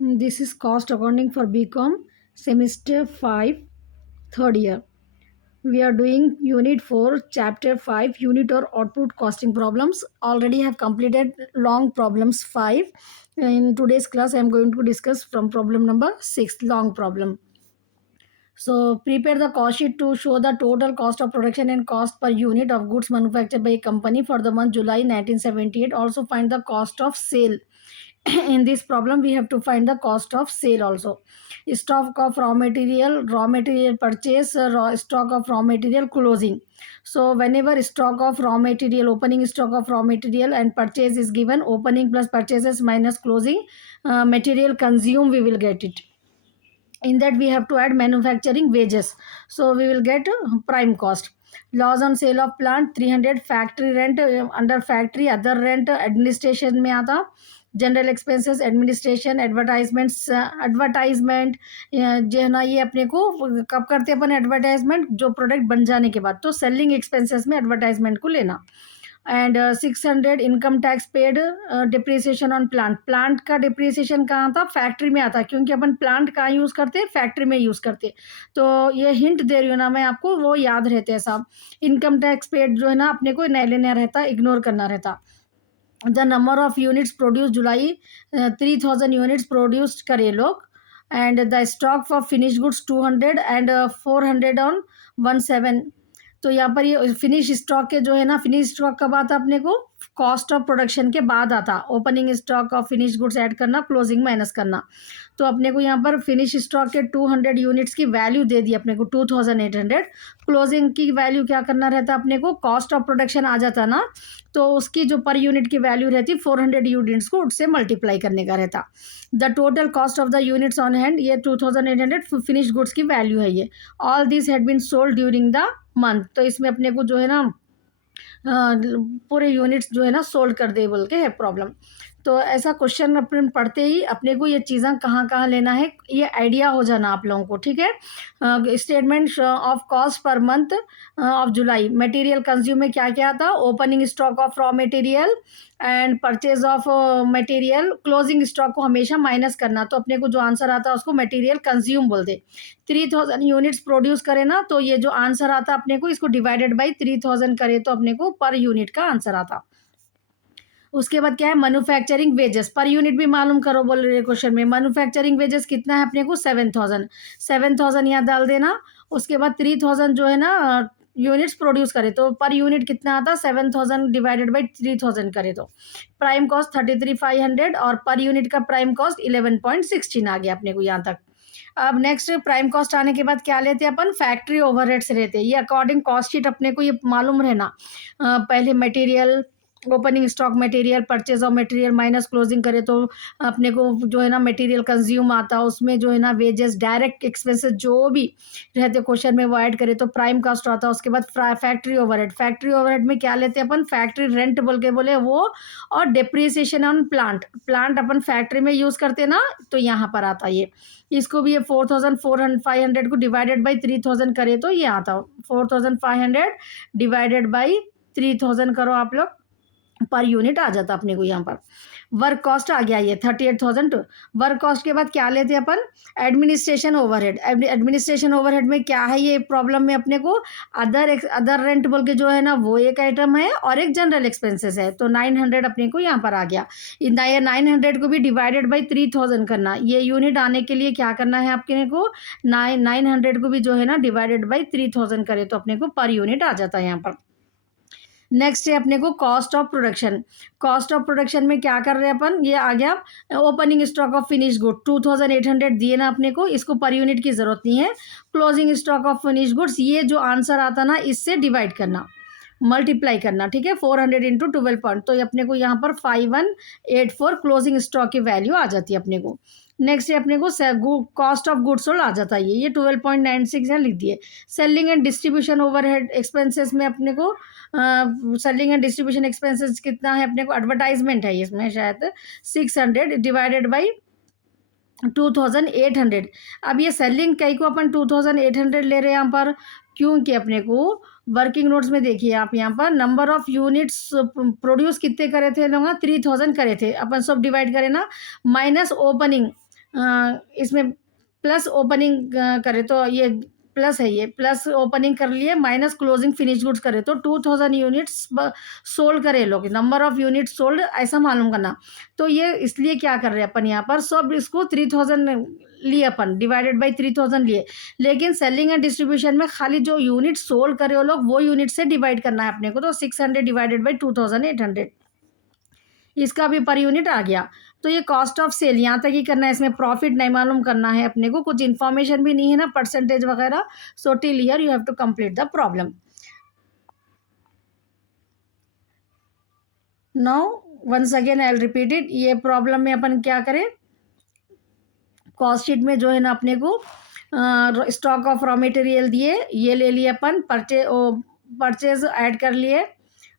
This is cost accounting for BCom semester 5 third year. We are doing unit 4 chapter 5 unit or output costing problems. Already have completed long problems 5. In today's class I am going to discuss from problem number 6 long problem. So prepare the cost sheet to show the total cost of production and cost per unit of goods manufactured by a company for the month July 1978. Also find the cost of sale. In this problem we have to find the cost of sale also. Stock of raw material purchase, stock of raw material closing. So whenever stock of raw material, opening stock of raw material and purchase is given, opening plus purchases minus closing material consumed, we will get it. In that we have to add manufacturing wages, so we will get prime cost. Loss on sale of plant 300, factory rent, under factory other rent, administration में आता, general expenses administration advertisements, advertisement जो है ना ये अपने को कब करते हैं अपन एडवर्टाइजमेंट, जो प्रोडक्ट बन जाने के बाद, तो सेलिंग एक्सपेंसेस में एडवर्टाइजमेंट को लेना. And 600 income tax paid, depreciation on plant. Plant का डिप्रिसिएशन कहाँ था, फैक्ट्री में आता, क्योंकि अपन प्लांट कहाँ यूज़ करते हैं, फैक्ट्री में यूज़ करते. तो ये हिंट दे रही हूँ ना मैं आपको, वो याद रहते हैं साहब. इनकम टैक्स पेड जो है ना अपने को नहीं लेना रहता, इग्नोर करना रहता. The number of units produce July 3000 units produced करे लोग. And the stock for finish goods 200 and 400 on 17. तो यहाँ पर ये फिनिश स्टॉक के जो है ना, फिनिश स्टॉक कब आता अपने को, कॉस्ट ऑफ प्रोडक्शन के बाद आता. Opening stock of finish goods add करना, क्लोजिंग माइनस करना. तो अपने को यहाँ पर फिनिश स्टॉक के 200 यूनिट्स की वैल्यू दे दी अपने को 2800. क्लोजिंग की वैल्यू क्या करना रहता अपने को, कॉस्ट ऑफ प्रोडक्शन आ जाता ना, तो उसकी जो पर यूनिट की वैल्यू रहती 400 यूनिट्स को उससे मल्टीप्लाई करने का रहता. The total cost of the units on hand, ये 2800 फिनिश गुड्स की वैल्यू है ये. All this had been sold during the month. तो इसमें अपने को जो है ना पूरे यूनिट्स जो है ना सोल्ड कर दे बोल के है प्रॉब्लम. तो ऐसा क्वेश्चन अपन पढ़ते ही अपने को ये चीज़ें कहाँ कहाँ लेना है ये आइडिया हो जाना आप लोगों को, ठीक है. Statement of cost per month of July. Material consume में क्या क्या था, opening stock of raw material and purchase of material, closing stock को हमेशा माइनस करना. तो अपने को जो आंसर आता है उसको मटेरियल कंज्यूम बोलते. 3000 यूनिट्स प्रोड्यूस करे ना, तो ये जो आंसर आता अपने को, इसको डिवाइडेड बाई 3000 करे तो अपने को पर यूनिट का आंसर आता. उसके बाद क्या है, मैन्युफैक्चरिंग वेजेस पर यूनिट भी मालूम करो बोल रहे क्वेश्चन में. मैन्युफैक्चरिंग वेजेस कितना है अपने को, 7000 यहाँ डाल देना. उसके बाद 3000 जो है ना यूनिट्स प्रोड्यूस करे तो पर यूनिट कितना आता, 7000 डिवाइडेड बाई 3000 करे तो प्राइम कॉस्ट 33,500 और पर यूनिट का प्राइम कॉस्ट 11.16 आ गया अपने को यहाँ तक. अब नेक्स्ट प्राइम कॉस्ट आने के बाद क्या लेते हैं अपन, फैक्ट्री ओवरहेड्स रहते हैं. ये अकॉर्डिंग कॉस्ट शीट अपने को ये मालूम रहना. पहले material, opening stock material, purchase of material minus closing करे तो अपने को जो है ना मटेरियल कंज्यूम आता, उसमें जो है ना वेजेस डायरेक्ट एक्सपेंसेस जो भी रहते क्वेश्चन में वो ऐड करे तो प्राइम कॉस्ट आता. उसके बाद फैक्ट्री ओवरहेड. फैक्ट्री ओवरहेड में क्या लेते हैं अपन, फैक्ट्री रेंट बोल के बोले वो, और depreciation on plant. Plant upon factory में यूज़ करते ना, तो यहाँ पर आता ये. इसको भी ये 4500 को डिवाइडेड बाई 3000 करे तो ये आता 4500 डिवाइडेड बाई 3000 करो आप लोग, पर यूनिट आ जाता अपने को यहाँ पर. वर्क कॉस्ट आ गया ये 38,000. वर्क कॉस्ट के बाद क्या लेते हैं अपन, एडमिनिस्ट्रेशन ओवरहेड. एडमिनिस्ट्रेशन ओवरहेड में क्या है ये प्रॉब्लम में अपने को, अदर रेंट बोल के जो है ना वो एक आइटम है और एक जनरल एक्सपेंसेस है. तो 900 अपने को यहाँ पर आ गया. ये 900 को भी डिवाइडेड बाई 3000 करना. ये यूनिट आने के लिए क्या करना है अपने को, 900 को भी जो है ना डिवाइडेड बाई 3000 करे तो अपने को पर यूनिट आ जाता है यहाँ पर. नेक्स्ट है अपने को cost of production. Cost of production में क्या कर रहे हैं अपन, ये आ गया opening stock of finish good 2800 दिए ना अपने को, इसको पर यूनिट की ज़रूरत नहीं है. Closing stock of finish goods, ये जो आंसर आता ना इससे डिवाइड करना, मल्टीप्लाई करना, ठीक है. 400 इंटू 12 पॉइंट, तो ये अपने को यहाँ पर 5184 क्लोजिंग स्टॉक की वैल्यू आ जाती है अपने को. नेक्स्ट है अपने को कॉस्ट ऑफ गुड्स सोल्ड आ जाता है, ये 12.96 यहाँ लिख दिए. Selling and distribution overhead expenses में अपने को सेलिंग एंड डिस्ट्रीब्यूशन एक्सपेंसेस कितना है अपने को, एडवर्टाइजमेंट है इसमें शायद 600 डिवाइडेड बाई 2800. अब ये सेलिंग कई को अपन 2800 ले रहे हैं यहाँ पर, क्योंकि अपने को वर्किंग नोट्स में देखिए आप यहाँ पर नंबर ऑफ यूनिट्स प्रोड्यूस कितने करे थे लोग, 3000 करे थे अपन, सब डिवाइड करें ना, माइनस ओपनिंग इसमें प्लस ओपनिंग करें तो ये प्लस है, ये प्लस ओपनिंग कर लिए माइनस क्लोजिंग फिनिश गुड्स करें तो 2000 यूनिट्स सोल्ड करे लोग, नंबर ऑफ यूनिट्स सोल्ड ऐसा मालूम करना। तो ये इसलिए क्या कर रहे हैं अपन यहाँ पर, सब इसको 3000 लिए, अपन डिवाइडेड बाई 3000 लिए, लेकिन सेलिंग एंड डिस्ट्रीब्यूशन में खाली जो यूनिट सोल्ड करे वो लोग वो यूनिट से डिवाइड करना है अपने को। तो 600 डिवाइडेड बाई 2800, इसका भी पर यूनिट आ गया। तो ये कॉस्ट ऑफ सेल यहाँ तक ही करना है, इसमें प्रॉफिट नहीं मालूम करना है अपने को, कुछ इन्फॉर्मेशन भी नहीं है ना परसेंटेज वगैरह। So till here you have to complete the problem. Now once again I will repeat it. ये प्रॉब्लम में अपन क्या करें, कॉस्ट शीट में जो है ना अपने को स्टॉक ऑफ रॉ मटेरियल दिए, ये ले लिए अपन, परचेज ऐड कर लिए,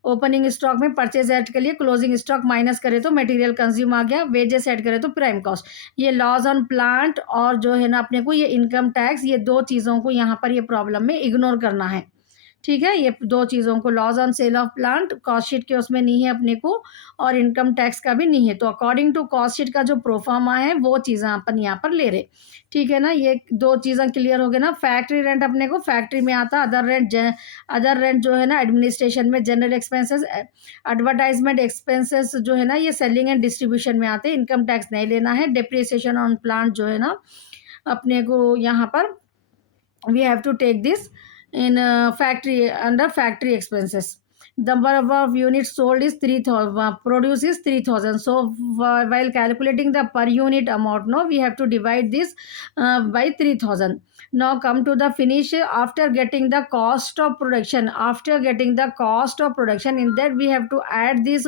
ओपनिंग स्टॉक में परचेज ऐड कर लिए, क्लोजिंग स्टॉक माइनस करे तो मटेरियल कंज्यूम आ गया, वेजेस ऐड करे तो प्राइम कॉस्ट। ये लॉस ऑन प्लांट और जो है ना अपने को ये इनकम टैक्स, ये दो चीज़ों को यहाँ पर ये प्रॉब्लम में इग्नोर करना है। ठीक है, ये दो चीज़ों को, loss on sale of plant cost sheet के उसमें नहीं है अपने को, और इनकम टैक्स का भी नहीं है। तो अकॉर्डिंग टू कॉस्ट शीट का जो प्रोफार्मा है वो चीज़ें अपन यहाँ पर ले रहे। ठीक है ना, ये दो चीज़ें क्लियर हो गए ना। फैक्ट्री रेंट अपने को फैक्ट्री में आता, अदर रेंट जो है ना एडमिनिस्ट्रेशन में, जनरल एक्सपेंसेस, एडवर्टाइजमेंट एक्सपेंसेस जो है ना ये सेलिंग एंड डिस्ट्रीब्यूशन में आते हैं, इनकम टैक्स नहीं लेना है। डिप्रिसिएशन ऑन प्लांट जो है ना अपने को यहाँ पर we have to take this in factory, under factory expenses. The number of units sold is 3000, produce is 3000. So while calculating the per unit amount, no, we have to divide this by 3000. Now come to the finish. After getting the cost of production, in that we have to add this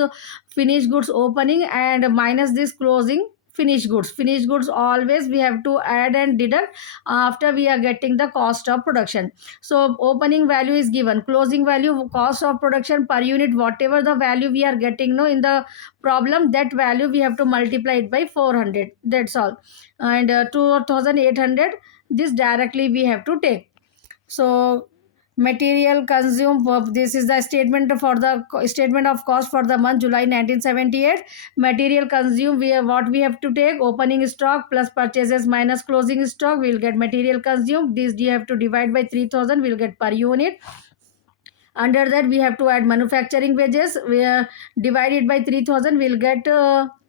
finished goods opening and minus this closing finished goods always we have to add and deduct after we are getting the cost of production. So opening value is given, closing value, cost of production per unit, whatever the value we are getting no in the problem, that value we have to multiply it by 400, that's all. And 2800, this directly we have to take. So material consumed, this is the statement for the statement of cost for the month July 1978. Material consumed, what we have to take, opening stock plus purchases minus closing stock, we will get material consumed. This you have to divide by 3000, we will get per unit. Under that we have to add manufacturing wages, we are divided by 3000, we will get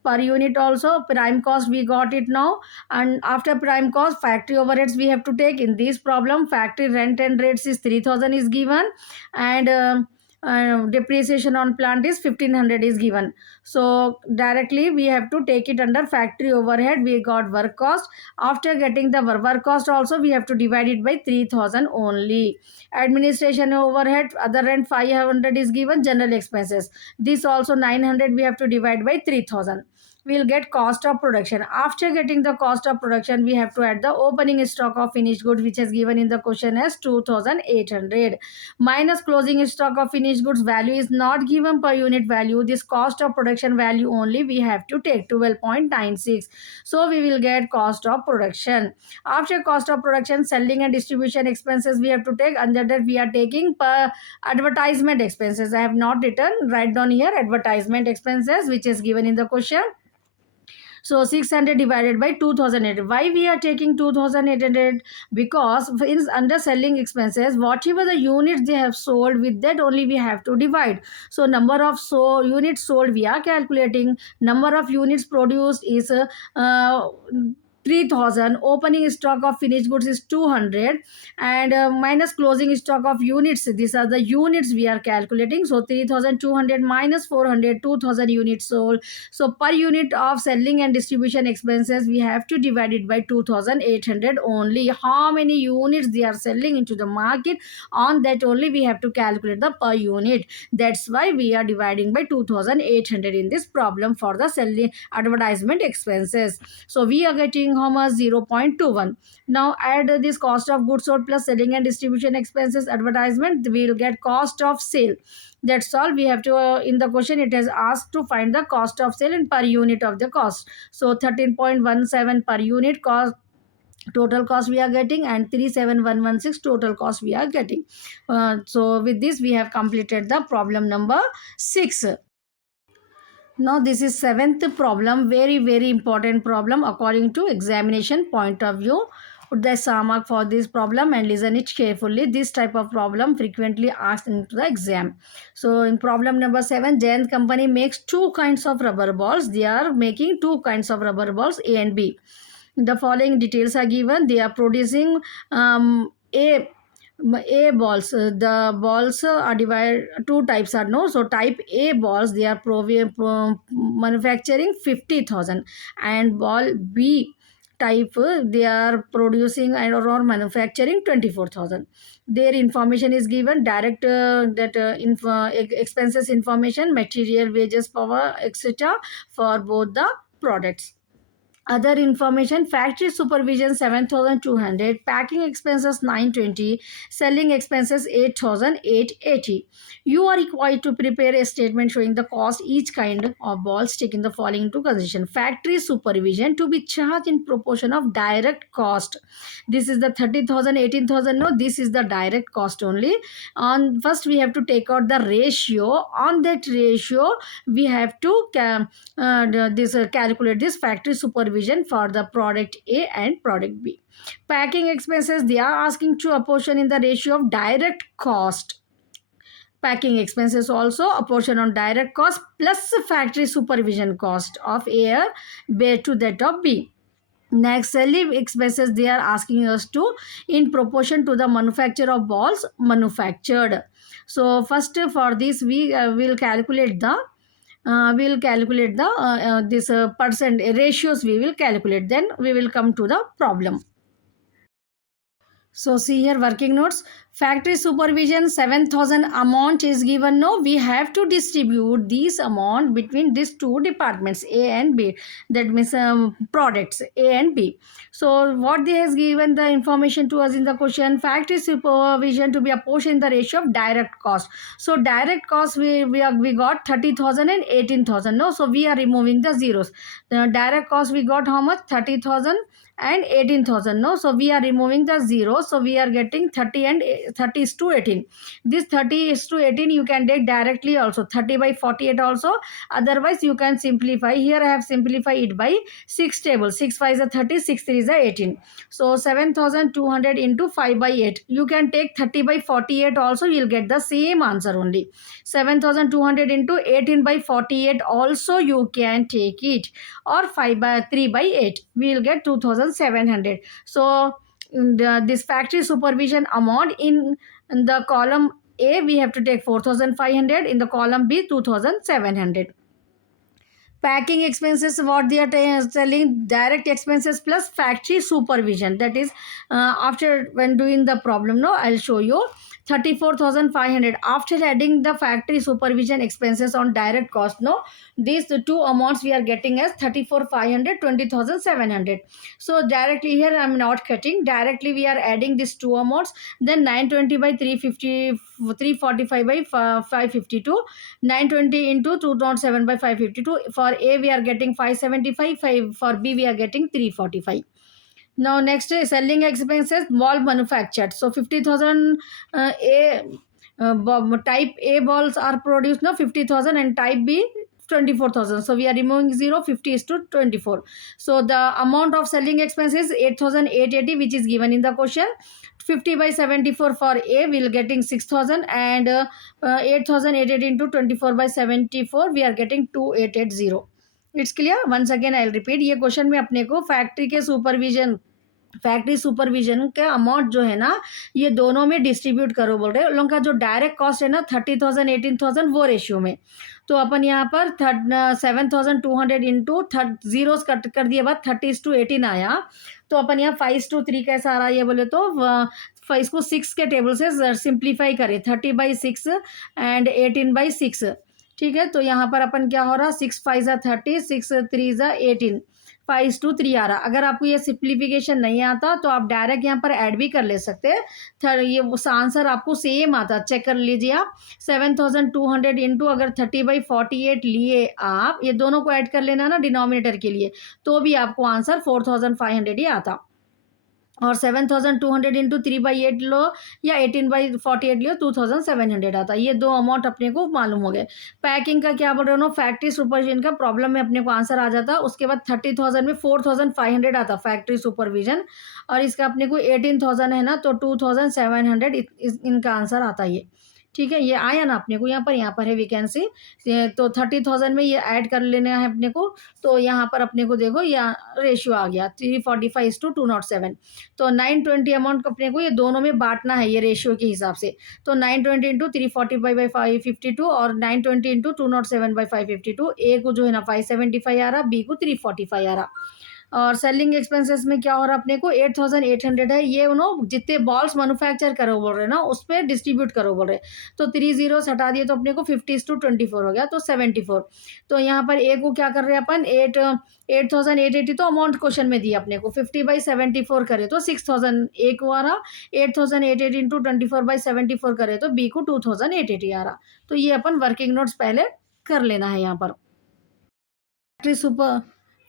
per unit also. Prime cost we got it now, and after prime cost factory overheads we have to take. In this problem factory rent and rates is 3000 is given, and depreciation on plant is 1500 is given. So directly we have to take it under factory overhead. We got work cost. After getting the work cost also we have to divide it by 3000 only. Administration overhead, other rent 500 is given, general expenses, this also 900 we have to divide by 3000. We'll get cost of production. After getting the cost of production we have to add the opening stock of finished goods, which is given in the question as 2800, minus closing stock of finished goods, value is not given per unit value, this cost of production value only we have to take, 12.96. So we will get cost of production. After cost of production, selling and distribution expenses we have to take. Under that we are taking per advertisement expenses. I have not written, write down here advertisement expenses, which is given in the question. So 600 divided by 2800. Why we are taking 2800? Because in under selling expenses, whatever the units they have sold, with that only we have to divide. So number of units sold we are calculating. Number of units produced is 3000. Opening stock of finished goods is 200, and minus closing stock of units, these are the units we are calculating. So 3200 minus 400, 2000 units sold. So per unit of selling and distribution expenses we have to divide it by 2800 only. How many units they are selling into the market, on that only we have to calculate the per unit. That's why we are dividing by 2800 in this problem for the selling advertisement expenses. So we are getting how much, 0.21. Now add this cost of goods sold plus selling and distribution expenses advertisement, we will get cost of sale. That's all we have to in the question it has asked to find the cost of sale in per unit of the cost. So 13.17 per unit cost, total cost we are getting, and 37116 total cost we are getting. So with this we have completed the problem number 6. Now this is seventh problem, very important problem according to examination point of view. Put the star mark for this problem and listen it carefully. This type of problem frequently asked into the exam. So in problem number 7, Jayant company makes two kinds of rubber balls. They are making two kinds of rubber balls, A and B. The following details are given. They are producing A balls. The balls are divided, two types are no. So type A balls, they are manufacturing 50,000, and ball B type, they are producing or manufacturing 24,000. Their information is given direct, expenses information, material, wages, power, etc. for both the products. Other information: factory supervision 7,200, packing expenses 920, selling expenses 8,880. You are required to prepare a statement showing the cost each kind of balls, taking the following into consideration. Factory supervision to be charged in proportion of direct cost. This is the 30,000, 18,000. No, this is the direct cost only. On first we have to take out the ratio. On that ratio we have to calculate this factory supervision for the product A and product B. Packing expenses, they are asking to apportion in the ratio of direct cost. Packing expenses also apportion on direct cost plus factory supervision cost of A to that of B. Next, selling expenses, they are asking us to in proportion to the manufacture of balls manufactured. So first for this we will calculate the this percent ratios we will calculate, then we will come to the problem. So see here working notes. Factory supervision 7,000 amount is given. No, we have to distribute this amount between these two departments A and B. That means products A and B. So what they has given the information to us in the question: factory supervision to be apportioned in the ratio of direct cost. So direct cost we got 30,000 and 18,000. No, so we are removing the zeros. The direct cost we got how much? 30,000 and 18,000. No, so we are removing the zero, so we are getting 30 and 30 is to 18. This 30 is to 18 you can take directly also, 30 by 48 also. Otherwise you can simplify. Here I have simplified it by 6 tables. 6 5 is a 30, 6 3 is a 18. So 7,200 into 5 by 8. You can take 30 by 48 also, you will get the same answer only. 7,200 into 18 by 48 also you can take it, or 5 by 3 by 8, we will get 2,700. So this factory supervision amount in the column A we have to take 4,500, in the column B 2,700. Packing expenses, what they are telling, direct expenses plus factory supervision, that is after when doing the problem, no, I'll show you. 34,500 after adding the factory supervision expenses on direct cost. No, these the two amounts we are getting as 34,500, 20,700. So directly here I'm not cutting, directly we are adding these two amounts. Then 920 by 350, 345 by 552, 920 into 207 by 552. For A we are getting 575, for B we are getting 345. Now next is selling expenses, ball manufactured. So 50,000 type A balls are produced. Now 50,000 and type B 24,000. So we are removing 0, 50 is to 24. So the amount of selling expenses 8,880 which is given in the question. 50 by 74 for A we will getting 6,000, and 8,880 into 24 by 74 we are getting 2,880. It's clear. Once again I repeat, ये question में अपने को factory supervision का amount जो है ना, ये दोनों में डिस्ट्रीब्यूट करो बोल रहे हैं. उन लोगों का जो डायरेक्ट कॉस्ट है ना 30,000 18,000 वो रेशियो में. तो अपन यहाँ पर 7,200 इंटू जीरोस कट कर दिए बाद 30:18 आया. तो अपन यहाँ 5:3 कैसा आ रहा है ये बोले तो इसको 6 के टेबल से सिंप्लीफाई करें. 30 by 6 एंड 18 by 6. ठीक है, तो यहाँ पर अपन क्या हो रहा, 6 5 ज़ा 30, 6 3 ज़ा 18, 5:3 आ रहा. अगर आपको ये सिंप्लीफिकेशन नहीं आता तो आप डायरेक्ट यहाँ पर ऐड भी कर ले सकते हैं. ये आंसर आपको सेम आता, चेक कर लीजिए आप. 7,200 इंटू अगर 30 by 48 लिए आप, ये दोनों को ऐड कर लेना ना डिनोमिनेटर के लिए, तो भी आपको आंसर 4,500 ही आता. और 7200 इंटू 3/8 लो या 18/48 लो, 2700 आता है। ये दो अमाउंट अपने को मालूम हो गए। पैकिंग का क्या बोल रहे हो, फैक्ट्री सुपरविजन का प्रॉब्लम में अपने को आंसर आ जाता। उसके बाद 30,000 में 4500 आता फैक्ट्री सुपरविजन, और इसका अपने को 18,000 है ना, तो 2700 इनका आंसर आता ये। ठीक है, ये आया ना अपने को, यहाँ पर है वैकेंसी। तो 30,000 में ये ऐड कर लेना है अपने को। तो यहाँ पर अपने को देखो यहाँ रेशियो आ गया 345:207। तो 920 अमाउंट अपने को ये दोनों में बांटना है ये रेशियो के हिसाब से। तो 920 इंटू 345/552 और 920 इंटू 207/552। ए को जो है ना 575 आ रहा, बी को 345 आ रहा। और सेलिंग एक्सपेंसेस में क्या हो रहा है अपने को 8,800 है। ये जितने बॉल्स मैन्युफैक्चर करो बोल रहे हैं ना, उस पर डिस्ट्रीब्यूट करो बोल रहे। तो 3 zeros हटा दिए तो अपने को 50:24 हो गया, तो 74। तो यहाँ पर ए को क्या कर रहे हैं अपन, 8,880 तो अमाउंट क्वेश्चन में दिया अपने को, 50/74 करे तो 6,000 ए को आ रहा। 8,880 इंटू 24/74 करे तो बी को 2,880 आ रहा। तो ये अपन वर्किंग नोट्स पहले कर लेना है यहाँ पर।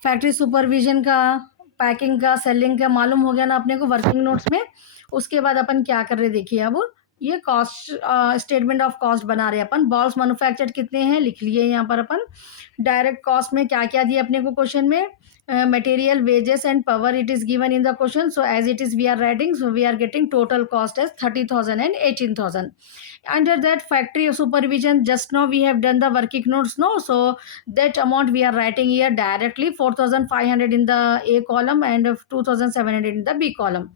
फैक्ट्री सुपरविजन का, पैकिंग का, सेलिंग का मालूम हो गया ना अपने को वर्किंग नोट्स में। उसके बाद अपन क्या कर रहे देखिए, अब ये कॉस्ट स्टेटमेंट ऑफ कॉस्ट बना रहे अपन। बॉल्स मैन्युफैक्चर्ड कितने हैं लिख लिए यहाँ पर अपन। डायरेक्ट कॉस्ट में क्या क्या दिया अपने को क्वेश्चन में, material, wages and power it is given in the question. So as it is we are writing, so we are getting total cost as 30,000 and 18,000. Under that factory supervision, just now we have done the working notes, no? So that amount we are writing here directly, 4,500 in the A column and 2,700 in the B column.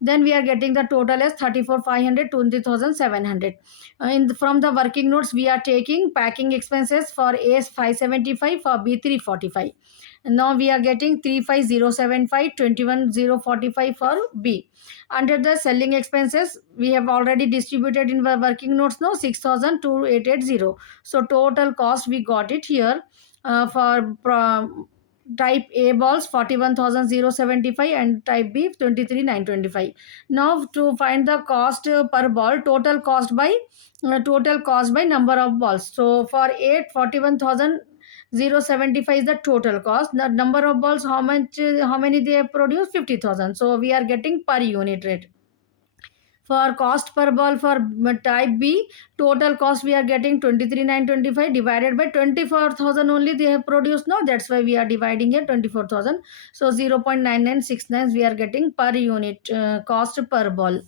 Then we are getting the total as 34,500, 20,700. From the working notes we are taking packing expenses for A is 575, for B 345. Now we are getting 35,075, 21,045 for B. Under the selling expenses, we have already distributed in the working notes now 6,2880. So total cost we got it here for type A balls 41,075 and type B 23,925. Now to find the cost per ball, total cost by number of balls. So for 8, 41,075 is the total cost. The number of balls, how many they have produced, 50,000. So we are getting per unit rate. For cost per ball for type B, total cost we are getting 23,925 divided by 24,000 only they have produced now. That's why we are dividing here 24,000. So 0.9969 we are getting per unit cost per ball.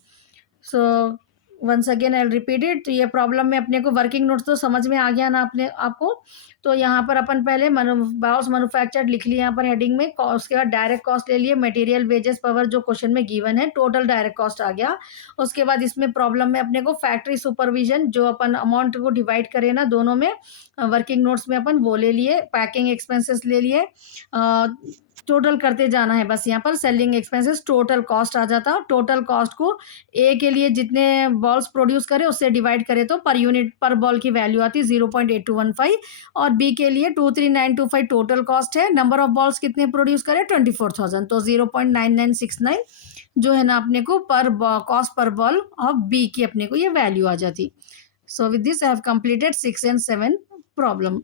So once again I repeat it. तो ये problem में अपने को working notes तो समझ में आ गया ना अपने आपको। तो यहाँ पर अपन पहले बॉल्स मैन्युफैक्चर्ड लिख लिया यहाँ पर हेडिंग में। उसके बाद डायरेक्ट कॉस्ट ले लिए, मटेरियल, वेजेस, पावर जो क्वेश्चन में गिवन है, टोटल डायरेक्ट कॉस्ट आ गया। उसके बाद इसमें प्रॉब्लम में अपने को फैक्ट्री सुपरविजन जो अपन अमाउंट को डिवाइड करें ना दोनों में, वर्किंग नोट्स में अपन वो ले लिए, पैकिंग एक्सपेंसेस ले लिए, टोटल करते जाना है बस। यहाँ पर सेलिंग एक्सपेंसेस टोटल कॉस्ट आ जाता। टोटल कॉस्ट को ए के लिए जितने बॉल्स प्रोड्यूस करे उससे डिवाइड करे तो पर यूनिट पर बॉल की वैल्यू आती 0.8215, और बी के लिए 23,925 टोटल कॉस्ट है। नंबर ऑफ बॉल्स कितने प्रोड्यूस करे 24,000, तो 0.9969 जो है ना अपने को पर cost per ball of B की अपने को ये वैल्यू आ जाती। So with this I have completed 6 and 7 problem.